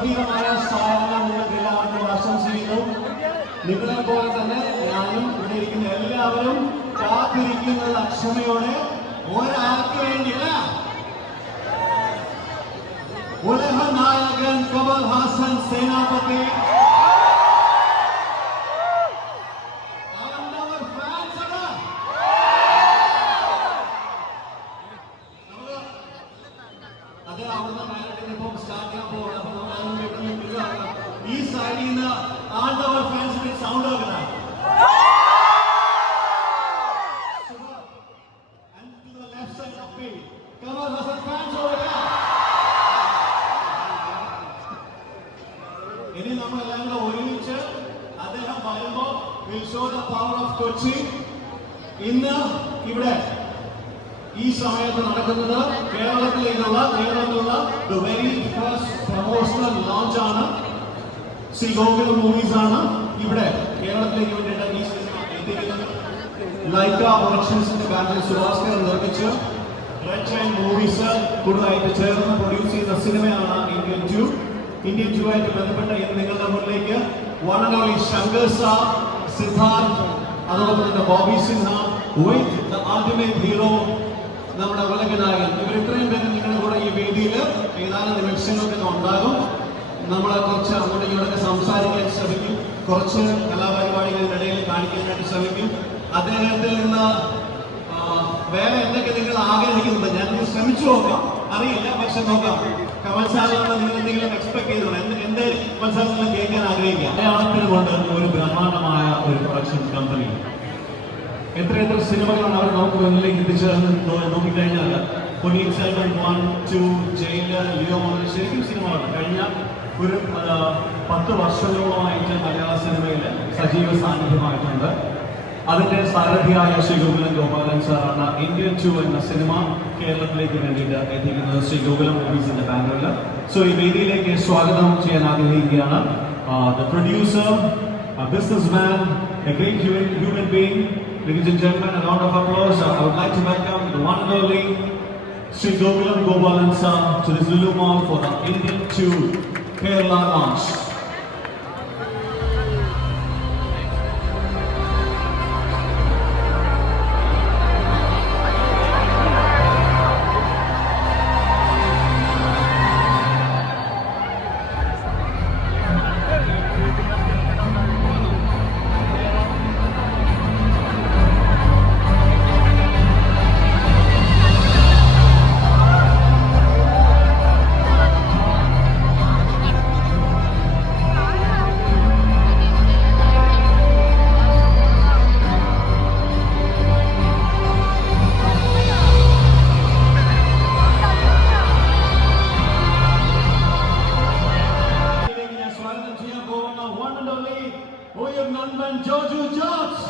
ഗംഭീരമായ സാധനം നിങ്ങൾക്ക് എല്ലാവർക്കും ആശംസിക്കുന്നു. നിങ്ങളെ പോലെ തന്നെ ഞാനും ഇവിടെ ഇരിക്കുന്ന എല്ലാവരും കാത്തിരിക്കുന്നത് അക്ഷമയോടെ ഒരാൾക്ക് വേണ്ടിയല്ല. ഉലഹ നായകൻ കമൽ ഹാസൻ സേനാപതി ഈ സൈഡിൽ നിന്ന് ആണ്ടവർ ഫാൻസിന്റെ സൗണ്ട് ആക്കണം. ഇനി നമ്മൾ എല്ലാം കൂടെ ഒരുമിച്ച് അദ്ദേഹം പറയുമ്പോ will show the power of Kochi. ഇന്ന് ഇവിടെ ഈ സമയത്ത് നടക്കുന്നത് കേരളത്തിലുള്ള the very first promotional launch ആണ്. ശ്രീ ഗോകുലം മൂവീസ് ആണ് ഇവിടെ കേരളത്തിലേക്ക് വേണ്ടിയിട്ട് ഈ സിനിമ എത്തിക്കുന്നത്. ലൈക്ക പ്രൊഡക്ഷൻസിന്റെ ബാനറിൽ സുഭാസ്കരൻ നിർമ്മിച്ച് റെഡ് ആൻഡ് മൂവീസ് കൂടുതലായിട്ട് ചേർന്ന് പ്രൊഡ്യൂസ് ചെയ്യുന്ന സിനിമയാണ് ഇന്ത്യൻ ടു. ഇന്ത്യൻ ടു ആയിട്ട് ബന്ധപ്പെട്ട ഇന്ന് നിങ്ങളുടെ മുന്നിലേക്ക് one and only Shankar sir, Siddharth, അതോടൊപ്പം തന്നെ Bobby Sinha with the ultimate hero നമ്മുടെ ഉലകനായകൻ. ഇവർ ഇത്രയും പേര് നിങ്ങളുടെ കൂടെ ഈ വേദിയിൽ ഏതാനും നിമിഷങ്ങൾക്കൊക്കെ ഉണ്ടാകും. നമ്മൾ കുറച്ച് അങ്ങോട്ടും ഇങ്ങോട്ടൊക്കെ സംസാരിക്കാൻ ശ്രമിക്കും, കുറച്ച് കലാപരിപാടികളുടെ ഇടയിൽ കാണിക്കാനായിട്ട് ശ്രമിക്കും. അദ്ദേഹത്തിൽ നിന്ന് വേറെ എന്തൊക്കെ നിങ്ങൾ ആഗ്രഹിക്കുന്നുണ്ട് ഞാൻ ശ്രമിച്ചു നോക്കാം, അറിയില്ല, പക്ഷെ നോക്കാം. കമൽ സാറിൽ നിന്ന് നിങ്ങൾ എന്തെങ്കിലും എക്സ്പെക്ട് ചെയ്തിട്ടുണ്ട്? എന്ത് കമൽ സാറിൽ നിന്ന് കേൾക്കാൻ ആഗ്രഹിക്കാം? മലയാളത്തിൽ കൊണ്ട് ഒരു ബ്രഹ്മാണ്ഡമായ ഒരു പ്രൊഡക്ഷൻ കമ്പനി എത്ര സിനിമകളാണ് അവർ നമുക്ക് മുന്നിലേക്ക് എത്തിച്ചതെന്ന് നോക്കിക്കഴിഞ്ഞാൽ പൊന്നിയിൻ സെൽവൻ 1, 2, ജയിലർ, ലിയോ മുതൽ ശരിക്കും സിനിമകൾ കഴിഞ്ഞ ഒരു 10 വർഷങ്ങളോളമായിട്ട് മലയാള സിനിമയിൽ സജീവ സാന്നിധ്യമായിട്ടുണ്ട്. അതിന്റെ സാരഥിയായ ശ്രീ ഗോകുലം ഗോപാലൻ സാറാണ് ഇന്ത്യൻ 2 എന്ന സിനിമ കേരളത്തിലേക്ക് വേണ്ടിയിട്ട് എത്തിക്കുന്നത് ശ്രീ ഗോകുലം മൂവീസിന്റെ ബാനറിൽ. സോ ഈ വേദിയിലേക്ക് സ്വാഗതം ചെയ്യാൻ ആഗ്രഹിക്കുകയാണ് the producer, businessman, A great human being. Ladies and gentlemen, a round of applause. I would like to welcome the one and only Sri Gokulam Gopalan sir to this Lulu Mall for the Indian 2 Kerala launch. Joju George.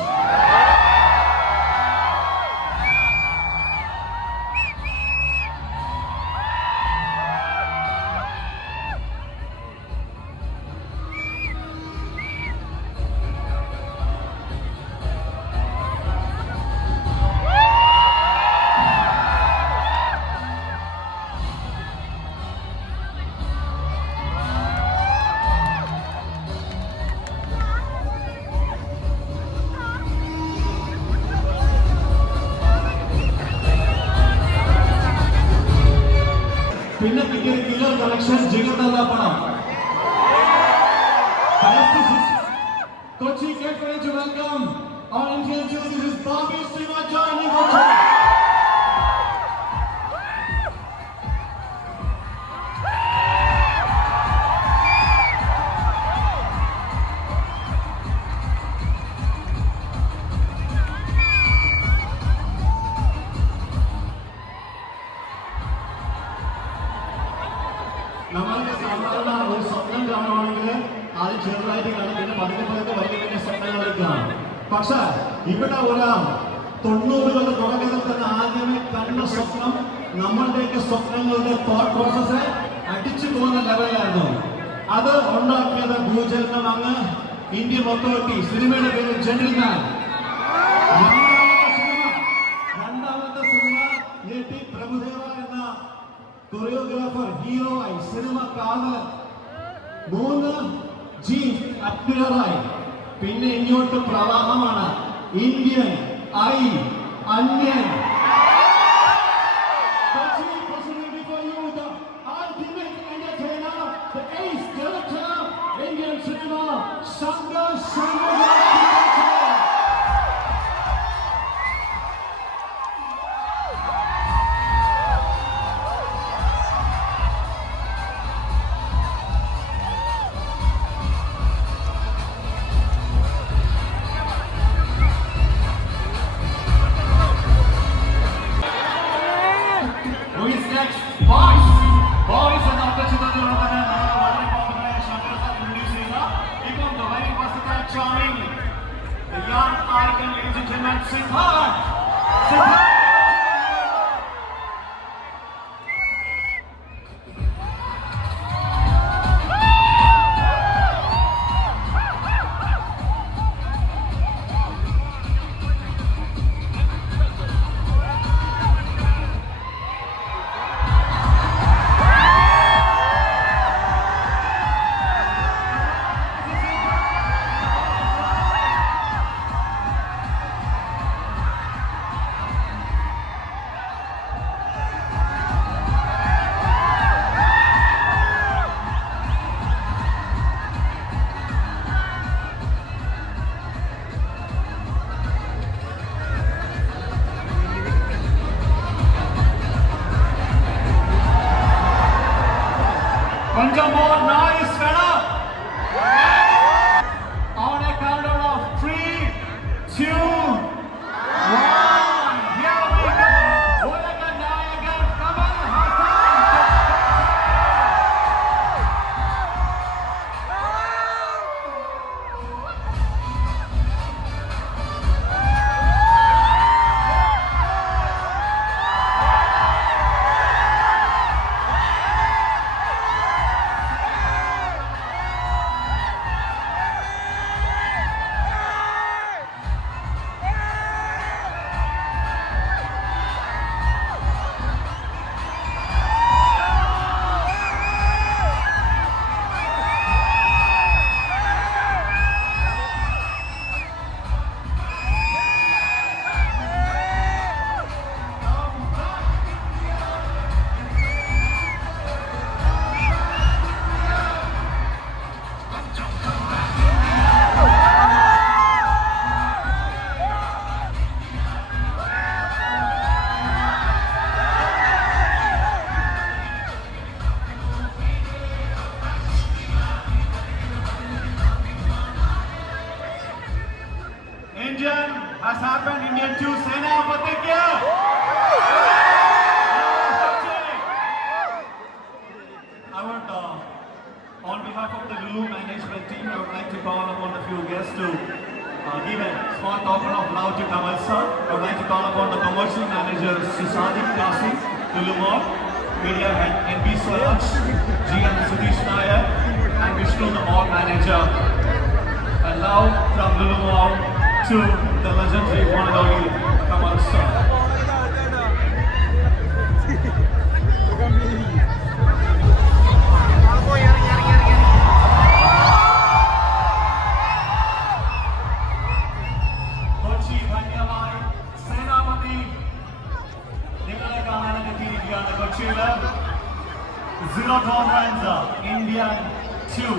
പിന്നെ കിട്ടിയ killer collection ജിഗർദാ പണം. Kochi, get ready to welcome our Indian Jews. This is Bobby Sinha joining Kochi. നമ്മൾക്ക് സാധാരണ ഒരു സ്വപ്നം കാണുവാണെങ്കിൽ അത് ചെറുതായിട്ട് കാണിക്കുന്ന 15 വലിയ വലിയ സ്വപ്നങ്ങളൊക്കെ കാണും. പക്ഷെ ഇവിടെ ഒരാൾ 90കളുടെ തുടക്കത്തിൽ തന്നെ ആദ്യമേ കണ്ട സ്വപ്നം നമ്മളുടെയൊക്കെ സ്വപ്നങ്ങളുടെ തോട്ട് പ്രോസസ് അടിച്ചു പോകുന്ന ലെവലിലായിരുന്നു. അത് ഉണ്ടാക്കിയത് ഭൂചലനം അങ്ങ് ഇന്ത്യ മൊത്തം സിനിമയുടെ പേര് ജെന്റിൽമാൻ. രണ്ടാമത്തെ സിനിമ എ.ടി. പ്രഭുദേവ എന്ന കൊറിയോഗ്രാഫർ ഹീറോ ആയി സിനിമ കാതൽ ജീൻസ് അഡ്മിററായി. പിന്നെ ഇങ്ങോട്ട് പ്രവാഹമാണ്. Indian, I, Anniyan. The ace director, Indian cinema, Shankar Srinivasan. Who is next? Boys! Boys and opportunity. Charming, the young icon, ladies and gentlemen, Siddharth. One more nice fella. On a countdown of 3, 2, 1. Here we go. Udaga Nayagan Kamal Haasan. Indian has happened. Indian 2 Sena Patikya. I would, on behalf of the Lulu management team, I would like to call upon a few guests to give a small token of love to Kamal sir. I would like to call upon the commercial manager, Sadiq Kasi, Lulu Mall, media head NB Swaraj, GM Sudhish Nair, and Vishnu, the mall manager. A love from Lulu Mall to the legendary one and only Kamal sir. Kochi Bhanyamai, Senapati, നിങ്ങളെ കാണാനെത്തിയിരിക്കുകയാണ് കൊച്ചിയില്. Zero tolerance, Indian 2.